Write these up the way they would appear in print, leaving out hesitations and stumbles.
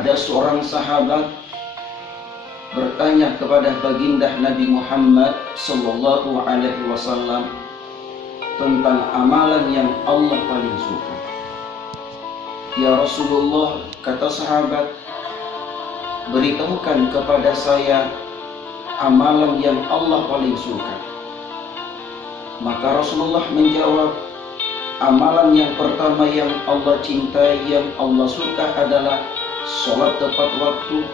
Ada seorang sahabat bertanya kepada baginda Nabi Muhammad sallallahu alaihi wasallam tentang amalan yang Allah paling suka. Ya Rasulullah, kata sahabat, beritahukan kepada saya amalan yang Allah paling suka. Maka Rasulullah menjawab, amalan yang pertama yang Allah cintai, yang Allah suka adalah sholat tepat waktu.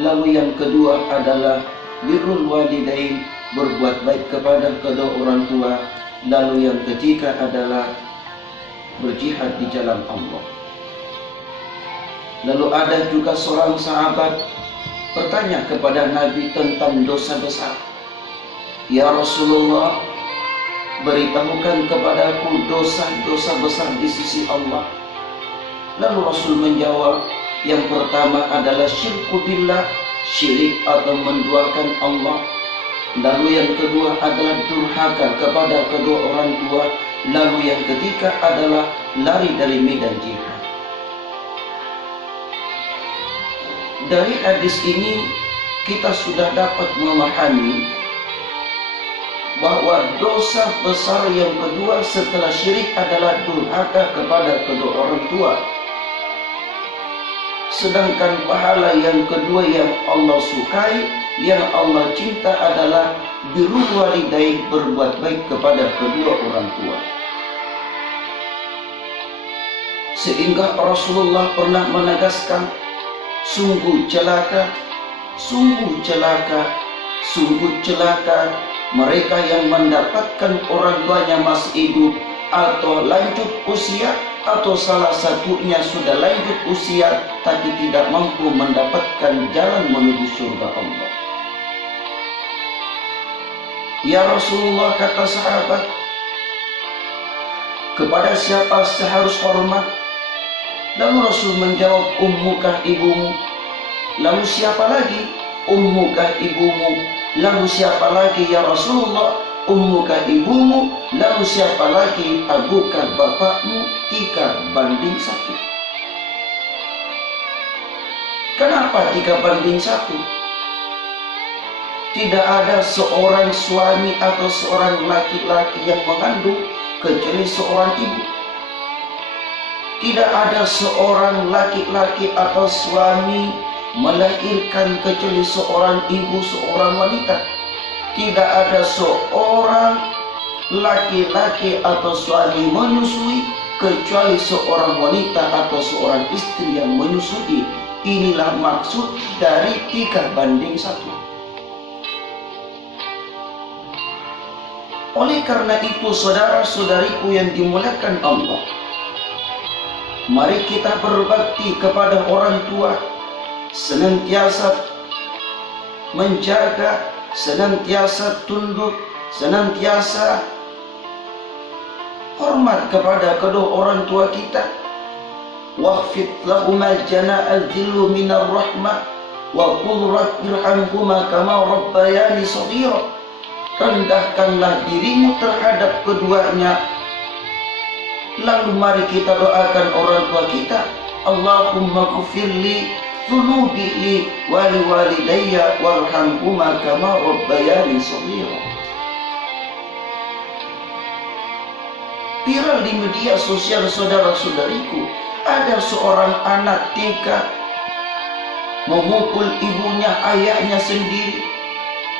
Lalu yang kedua adalah birrul walidain, berbuat baik kepada kedua orang tua. Lalu yang ketiga adalah berjihad di jalan Allah. Lalu ada juga seorang sahabat bertanya kepada Nabi tentang dosa besar. Ya Rasulullah, beritahukan kepadaku dosa-dosa besar di sisi Allah. Lalu Rasul menjawab, yang pertama adalah syirku billah, syirik atau menduakan Allah. Lalu yang kedua adalah durhaka kepada kedua orang tua. Lalu yang ketiga adalah lari dari medan jihad. Dari hadis ini kita sudah dapat memahami bahwa dosa besar yang kedua setelah syirik adalah durhaka kepada kedua orang tua. Sedangkan pahala yang kedua yang Allah sukai, yang Allah cinta adalah birrul walidain, berbuat baik kepada kedua orang tua. Sehingga Rasulullah pernah menegaskan, sungguh celaka, sungguh celaka, sungguh celaka mereka yang mendapatkan orang tuanya masih hidup atau lanjut usia, atau salah satunya sudah lanjut usia tapi tidak mampu mendapatkan jalan menuju surga Allah. Ya Rasulullah, kata sahabat, kepada siapa saya harus hormat? Lalu Rasul menjawab, ummukah ibumu? Lalu siapa lagi? Ummukah ibumu? Lalu siapa lagi ya Rasulullah? Ummukah ibumu? Lalu siapa lagi? Abukah bapakmu? 3:1. Kenapa 3:1? Tidak ada seorang suami atau seorang laki-laki yang mengandung kecuali seorang ibu. Tidak ada seorang laki-laki atau suami melahirkan kecuali seorang ibu, seorang wanita. Tidak ada seorang laki-laki atau suami menyusui kecuali seorang wanita atau seorang istri yang menyusui. Inilah maksud dari 3:1. Oleh karena itu, saudara-saudariku yang dimuliakan Allah, mari kita berbakti kepada orang tua, senantiasa menjaga, senantiasa tunduk, senantiasa hormat kepada kedua orang tua kita. Wahfid lahuma jana'al dhillu minar rahmah wa qul rabbirhamhuma kama rabbayani shaghira. Rendahkanlah dirimu terhadap keduanya. Lalu mari kita doakan orang tua kita, Allahumma ghfirli dzunubi wa liwalidayya warhamhuma kama rabbayani shaghira. Viral di media sosial, saudara-saudariku, ada seorang anak TK memukul ibunya, ayahnya sendiri.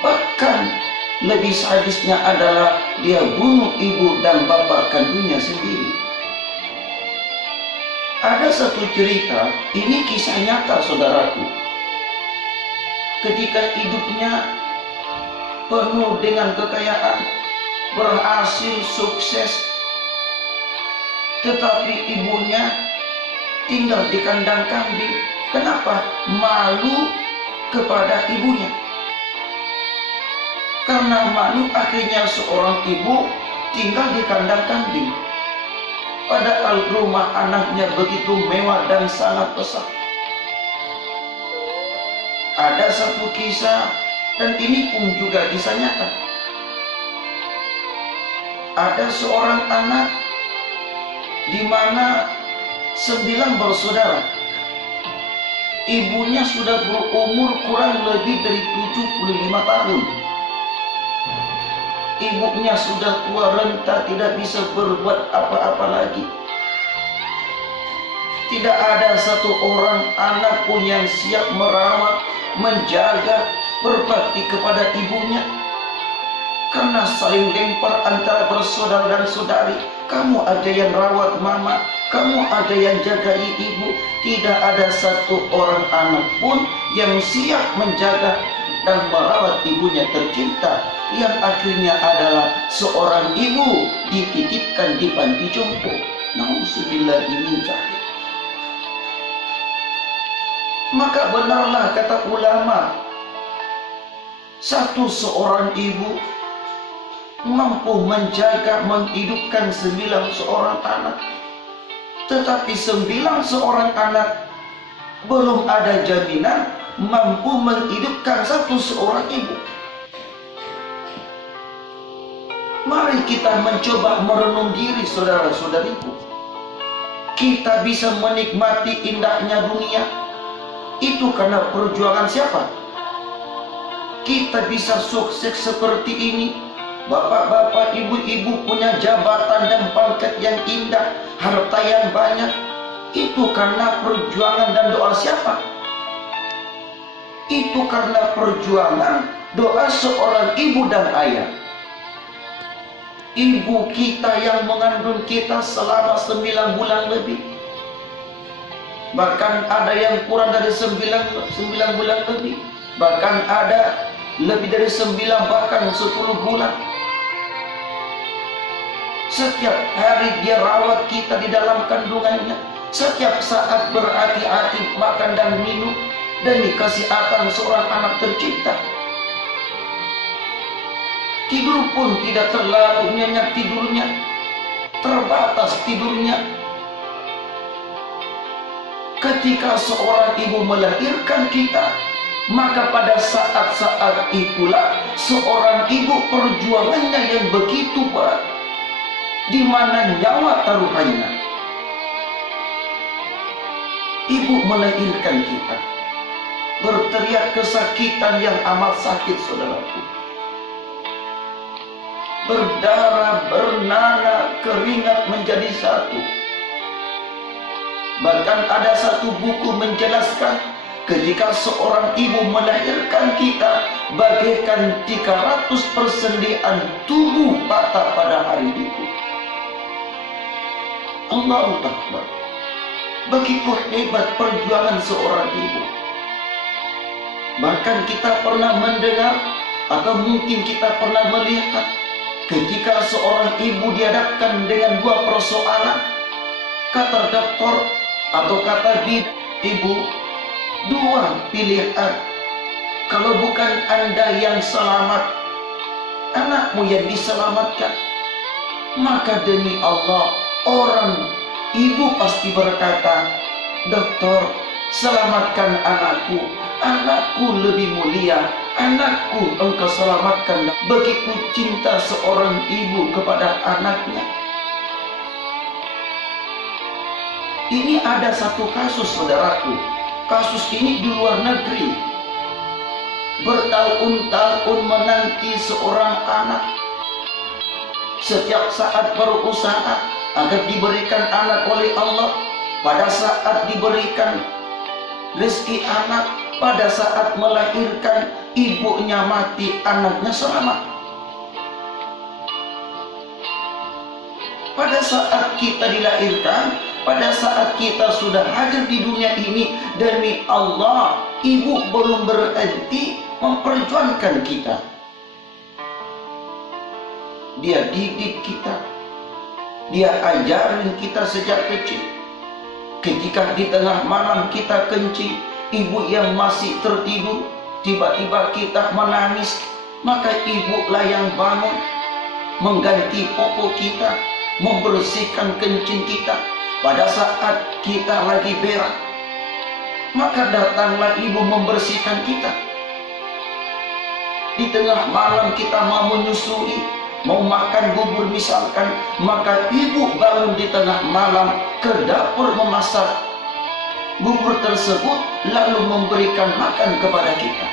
Bahkan lebih sadisnya adalah dia bunuh ibu dan bapak kandungnya sendiri. Ada satu cerita, ini kisah nyata saudaraku. Ketika hidupnya penuh dengan kekayaan, berhasil, sukses, tetapi ibunya tinggal di kandang kambing. Kenapa? Malu kepada ibunya. Karena malu, akhirnya seorang ibu tinggal di kandang kambing. Padahal rumah anaknya begitu mewah dan sangat besar. Ada satu kisah, dan ini pun juga kisah nyata. Ada seorang anak di mana 9 bersaudara. Ibunya sudah berumur kurang lebih dari 75 tahun. Ibunya sudah tua renta, tidak bisa berbuat apa-apa lagi. Tidak ada satu orang anak pun yang siap merawat, menjaga, berbakti kepada ibunya. Karena saling lempar antara bersaudara dan saudari. Kamu ada yang rawat mama, kamu ada yang jagai ibu. Tidak ada satu orang anak pun yang siap menjaga dan merawat ibunya tercinta, yang akhirnya adalah seorang ibu dititipkan di panti jompo. Nauzubillah min dzalik. Maka benarlah kata ulama, seorang ibu mampu menjaga, menghidupkan 9 seorang anak. Tetapi 9 seorang anak belum ada jaminan mampu menghidupkan seorang ibu. Mari kita mencoba merenung diri, saudara-saudariku. Kita bisa menikmati indahnya dunia itu karena perjuangan siapa? Kita bisa sukses seperti ini, bapak-bapak, ibu-ibu punya jabatan dan pangkat yang indah, harta yang banyak, itu karena perjuangan dan doa siapa? Itu karena perjuangan doa seorang ibu dan ayah. Ibu kita yang mengandung kita selama 9 bulan lebih, bahkan ada yang kurang dari 9 bulan lebih, bahkan ada lebih dari 9, bahkan 10 bulan. Setiap hari dia rawat kita di dalam kandungannya, setiap saat berhati-hati makan dan minum demi kesehatan seorang anak tercinta. Tidur pun tidak terlalu nyenyak tidurnya, terbatas tidurnya. Ketika seorang ibu melahirkan kita, maka pada saat-saat itulah seorang ibu perjuangannya yang begitu berat, di mana nyawa taruhannya. Ibu melahirkan kita, berteriak kesakitan yang amat sakit, saudaraku. Berdarah, bernanah, keringat menjadi satu. Bahkan ada satu buku menjelaskan, ketika seorang ibu melahirkan kita, bagaikan 300 persendian tubuh patah pada hari itu. Allahu Akbar. Begitu hebat perjuangan seorang ibu. Bahkan kita pernah mendengar, atau mungkin kita pernah melihat, ketika seorang ibu dihadapkan dengan 2 persoalan, kata dokter atau kata ibu, 2 pilihan. Kalau bukan Anda yang selamat, anakmu yang diselamatkan. Maka demi Allah, orang ibu pasti berkata, dokter, selamatkan anakku. Anakku lebih mulia, anakku engkau selamatkan. Begitu cinta seorang ibu kepada anaknya. Ini ada satu kasus, saudaraku. Kasus ini di luar negeri. Bertahun-tahun menanti seorang anak. Setiap saat berusaha agar diberikan anak oleh Allah. Pada saat diberikan rezeki anak, pada saat melahirkan, ibunya mati, anaknya selamat. Pada saat kita dilahirkan, pada saat kita sudah hadir di dunia ini, demi Allah, ibu belum berhenti memperjuangkan kita. Dia didik kita, dia ajarin kita sejak kecil. Ketika di tengah malam kita kencing, ibu yang masih tertidur, tiba-tiba kita menangis, maka ibulah yang bangun, mengganti popok kita, membersihkan kencing kita. Pada saat kita lagi berak, maka datanglah ibu membersihkan kita. Di tengah malam kita mau menyusui, mau makan bubur misalkan, maka ibu bangun di tengah malam ke dapur memasak. bubur tersebut lalu memberikan makan kepada kita.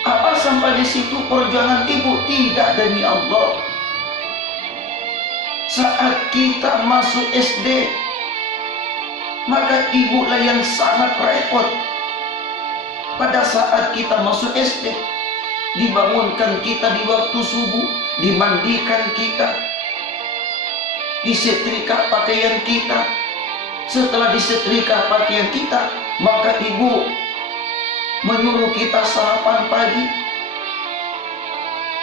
Apa sampai di situ perjuangan ibu? Tidak, demi Allah. Saat kita masuk SD, maka ibulah yang sangat repot. Pada saat kita masuk SD, dibangunkan kita di waktu subuh, dimandikan kita, disetrika pakaian kita. Setelah disetrika pakaian kita, maka ibu menyuruh kita sarapan pagi.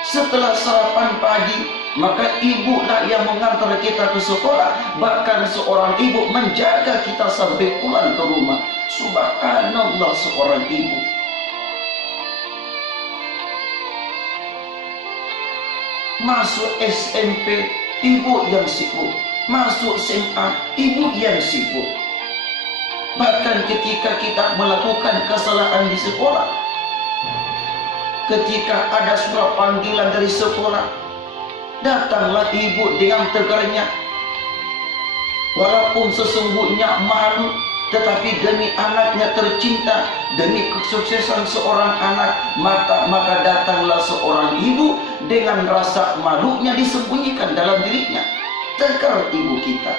Setelah sarapan pagi, maka ibulah yang mengantar kita ke sekolah. Bahkan seorang ibu menjaga kita sampai pulang ke rumah. Subhanallah, seorang ibu. Masuk SMP, ibu yang sibuk. Masuk SMA, ibu yang sibuk. Bahkan ketika kita melakukan kesalahan di sekolah, ketika ada surat panggilan dari sekolah, datanglah ibu dengan tegarnya. Walaupun sesungguhnya malu, tetapi demi anaknya tercinta, demi kesuksesan seorang anak, maka datanglah seorang ibu dengan rasa malunya disembunyikan dalam dirinya. Tegar ibu kita.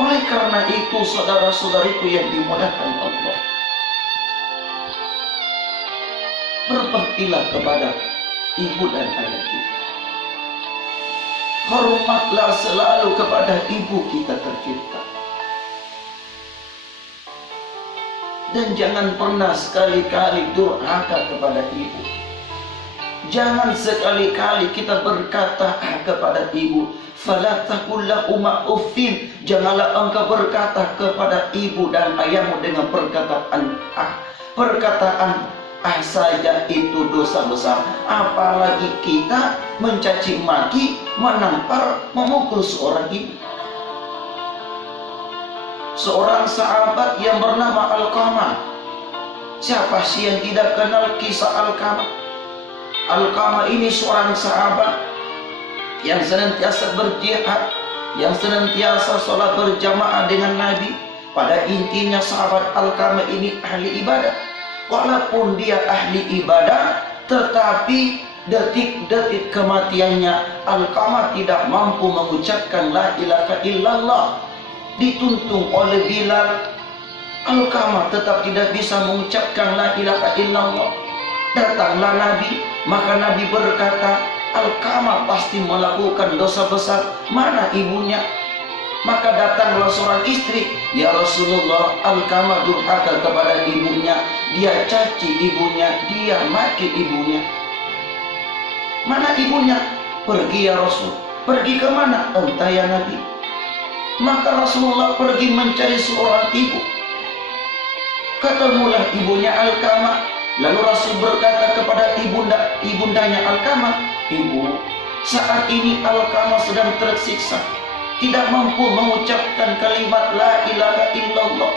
Oleh karena itu, saudara-saudariku yang dimuliakan Allah, berbaktilah kepada ibu dan ayah kita. Hormatlah selalu kepada ibu kita tercinta. Dan jangan pernah sekali-kali durhaka kepada ibu. Jangan sekali-kali kita berkata kepada ibu, fala taqul lahuma uffin. Janganlah engkau berkata kepada ibu dan ayahmu dengan perkataan saja, itu dosa besar. Apalagi kita mencaci maki, menampar, memukul seorang ibu. Seorang sahabat yang bernama Alqamah. Siapa sih yang tidak kenal kisah Alqamah? Alqamah ini seorang sahabat yang senantiasa berjihad, yang senantiasa sholat berjamaah dengan Nabi. Pada intinya sahabat Alqamah ini ahli ibadah. Walaupun dia ahli ibadah, tetapi detik-detik kematiannya Alqamah tidak mampu mengucapkan la ilaha illallah. Dituntung oleh Bilal, Alqamah tetap tidak bisa mengucapkan la ilaha illallah. Datanglah Nabi, maka Nabi berkata, Alqamah pasti melakukan dosa besar. Mana ibunya? Maka datanglah seorang istri, ya Rasulullah, Alqamah durhaka kepada ibunya. Dia caci ibunya, dia maki ibunya. Mana ibunya? Pergi ya Rasul. Pergi kemana? Entah ya Nabi. Maka Rasulullah pergi mencari seorang ibu. Ketemulah ibunya Alqamah. Lalu Rasul berkata kepada ibundanya Alqamah, ibu, saat ini Alqamah sedang tersiksa, tidak mampu mengucapkan kalimat la ilaha illallah.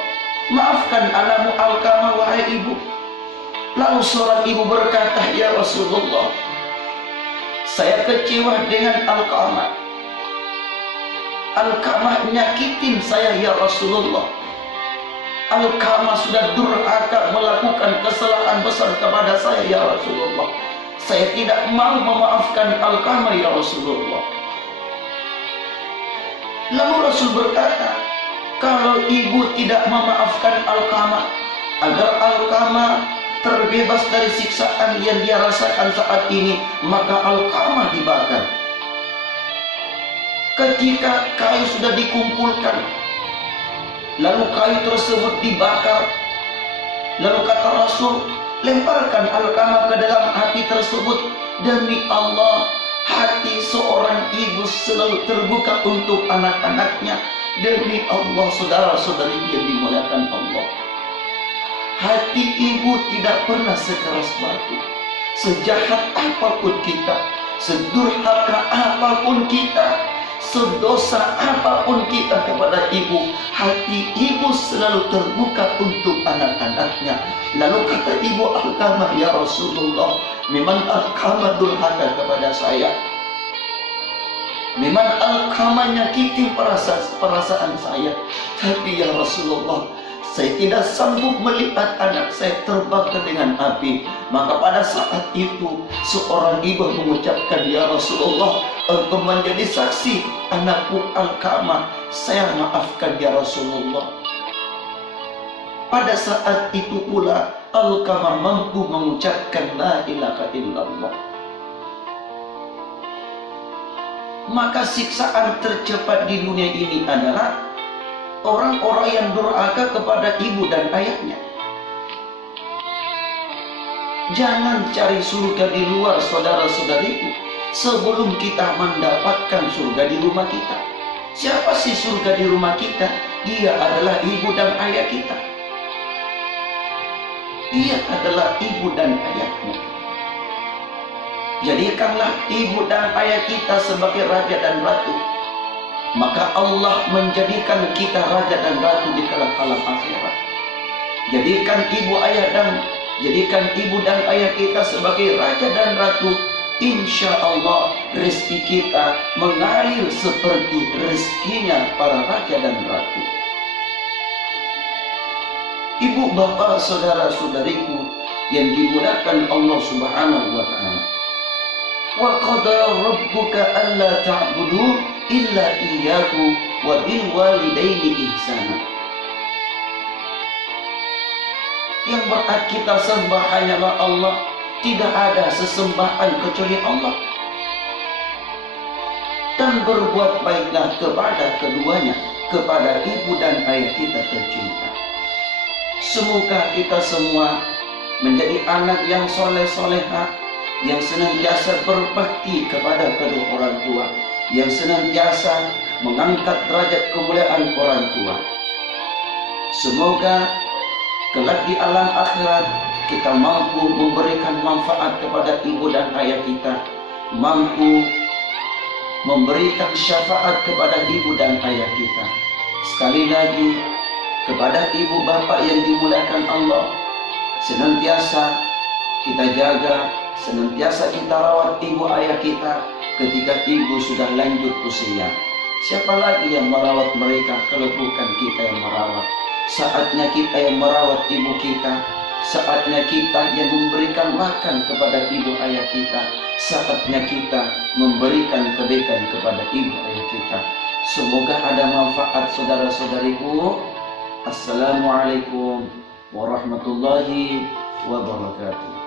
Maafkan anakmu Alqamah, wahai ibu. Lalu seorang ibu berkata, ya Rasulullah, saya kecewa dengan Alqamah. Alqamah nyakitin saya, ya Rasulullah. Alqamah sudah durhaka melakukan kesalahan besar kepada saya, ya Rasulullah. Saya tidak mau memaafkan Alqamah, ya Rasulullah. Lalu Rasul berkata, kalau ibu tidak memaafkan Alqamah, agar Alqamah terbebas dari siksaan yang dia rasakan saat ini, maka Alqamah dibakar. Ketika kayu sudah dikumpulkan, lalu kayu tersebut dibakar, lalu kata Rasul, lemparkan Alqamah ke dalam api tersebut. Demi Allah, hati seorang ibu selalu terbuka untuk anak-anaknya. Demi Allah, saudara-saudari yang dimuliakan Allah, hati ibu tidak pernah sekeras batu. Sejahat apapun kita, sedurhaka apapun kita, sedosa apapun kita kepada ibu, hati ibu selalu terbuka untuk anak-anaknya. Lalu kata ibu Alqamah, ya Rasulullah, memang Alqamah durhaka kepada saya. Memang Alqamah menyakiti perasaan saya, tapi ya Rasulullah, saya tidak sanggup melihat anak saya terbakar dengan api. Maka pada saat itu seorang ibu mengucapkan, ya Rasulullah, engkau menjadi saksi anakku Alqamah, saya maafkan ya Rasulullah. Pada saat itu pula Alqamah mampu mengucapkan la ilaha illallah. Maka siksaan tercepat di dunia ini adalah orang-orang yang durhaka kepada ibu dan ayahnya. Jangan cari surga di luar, saudara-saudariku, sebelum kita mendapatkan surga di rumah kita. Siapa sih surga di rumah kita? Dia adalah ibu dan ayah kita. Dia adalah ibu dan ayahmu. Jadikanlah ibu dan ayah kita sebagai raja dan ratu. Maka Allah menjadikan kita raja dan ratu di kala-kala akhirat. Jadikan ibu dan ayah kita sebagai raja dan ratu. Insya Allah rezeki kita mengalir seperti rezekinya para raja dan ratu. Ibu bapak saudara-saudariku yang dimuliakan Allah Subhanahu wa ta'ala. Wa qada rabbuka alla ta'budu illa iyyahu wa bil walidaini ihsana. Yang berarti kita sembah hanyalah Allah, tidak ada sesembahan kecuali Allah. Dan berbuat baiklah kepada keduanya, kepada ibu dan ayah kita tercinta. Semoga kita semua menjadi anak yang soleh-solehah, yang senantiasa berbakti kepada kedua orang tua, yang senantiasa mengangkat derajat kemuliaan orang tua. Semoga kelak di alam akhirat kita mampu memberikan manfaat kepada ibu dan ayah kita, mampu memberikan syafaat kepada ibu dan ayah kita. Sekali lagi, kepada ibu bapak yang dimuliakan Allah, senantiasa kita jaga, senantiasa kita rawat ibu ayah kita ketika ibu sudah lanjut usia. Siapa lagi yang merawat mereka kalau bukan kita yang merawat? Saatnya kita yang merawat ibu kita, saatnya kita yang memberikan makan kepada ibu ayah kita, saatnya kita memberikan kebaikan kepada ibu ayah kita. Semoga ada manfaat saudara-saudariku. Assalamualaikum warahmatullahi wabarakatuh.